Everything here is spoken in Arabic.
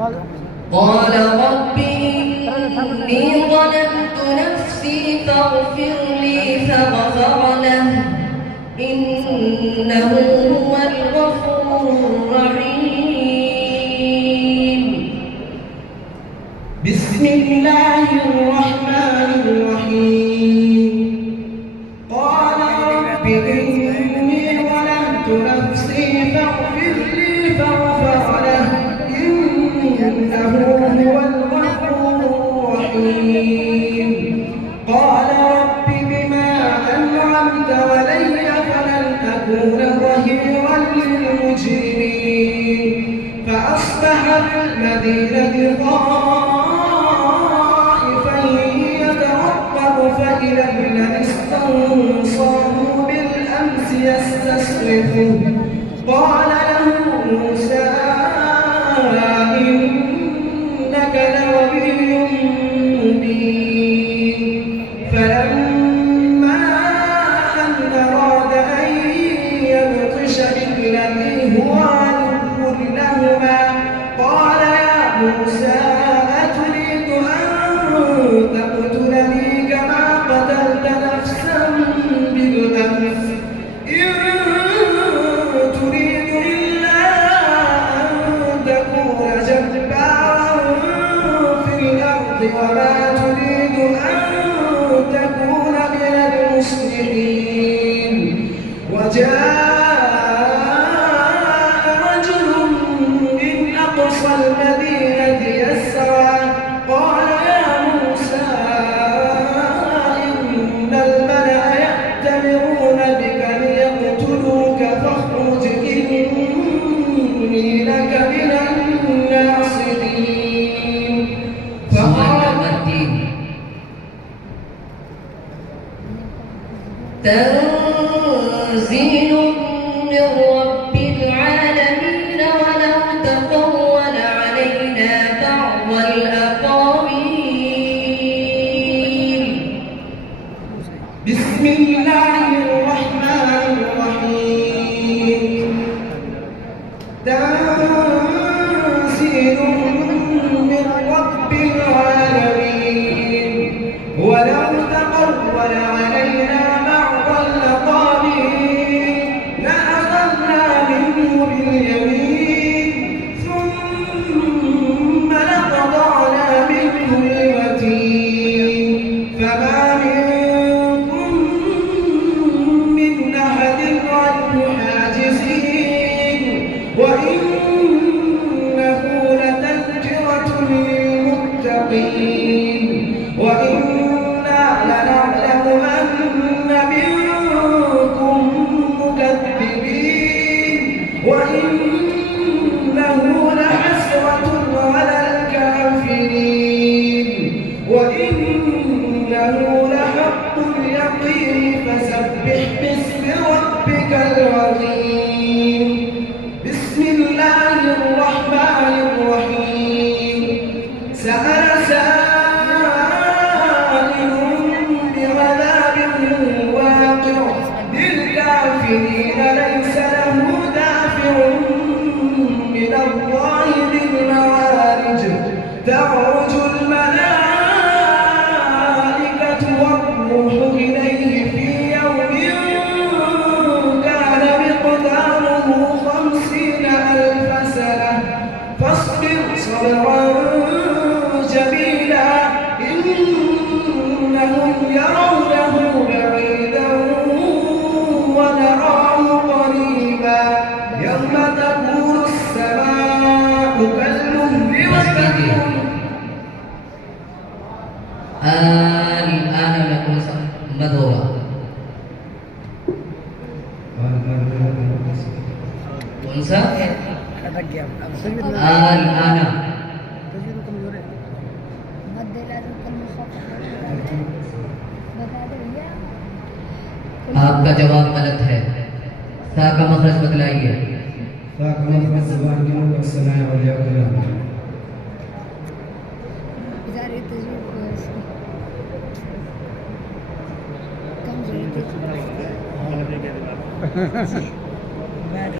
قال رب إني ظلمت نفسي فاغفر لي فغفر له إنه هو الغفور الرحيم. بسم الله الرحمن الرحيم. قال رب إني ظلمت نفسي فاغفر لي فغفر له إنه هو الغفور الرحيم. قال رب بما أنعمت علي فلن أكون ظهيرا للمجرمين. فأصبح في المدينة خائفا يترقب فإذا الذي استنصره بالأمس يستصرخه. قال له موسى إنك لغوي مبين. فلما أن أراد أن يبطش بالذي هو عدو لهما قال يا موسى أتريد أن تقتلني كما قتلت نفسا بالأمس إن تريد إلا أن تكون جبارا في الأرض وما تريد أن تكون من المصلحين. وجاء رجل من أقصى المدينة يسعى قال يا موسى إن الملأ يأتمرون بك ليقتلوك فاخرج إني لك من الناصحين. تنزيل من رب العالمين ولو تقول علينا بعض الأقاويل. بسم الله الرحمن الرحيم. تنزيل من رب العالمين ولو تقول علينا بعض الأقاويل لأخذنا منه باليمين ثم لقطعنا منه الوتين. فما منكم من أحد عنه حاجزين وإنه لتذكرة للمتقين. وإنا لنعلم أن منكم مكذبين وإنه لحسرة على الكافرين وإنه لحق اليقين. فسبح باسم ربك العظيم. بسم الله الرحمن الرحيم. سأل سائل بعذاب واقع للكافرين ليس له دافع من الله ذي المعارج. تعرج الملائكة والروح إليه في يوم كان مقداره 50,000 سنة. فاصبر صبرا جميلا إنهم يرونه بعيدا ونراه قريبا. يوم تكون السماء كالمهل وتكون الآن نكون مدورا. انسى الآن आपका जवाब गलत है। सा का मखरज बदलाइए। सा का मखरज ज़बान की नूर और सनाए और या कलाम। कम